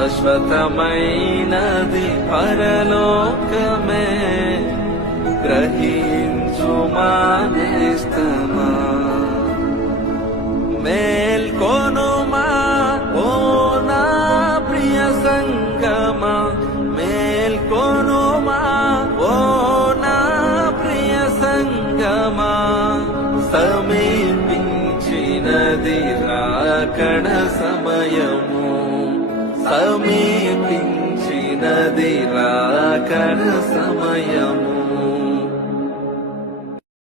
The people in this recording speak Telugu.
శాశ్వతమైనది పరలోకమే. గ్రహించు మానేస్తమా మేల్కొనుమా ఓ నా ప్రియ సంగమా. మేల్కొనుమా ఓ నా ప్రియ సంగమా. సమీపించినది రాకణ సమయము. సమీపించినది రాకడ సమయము.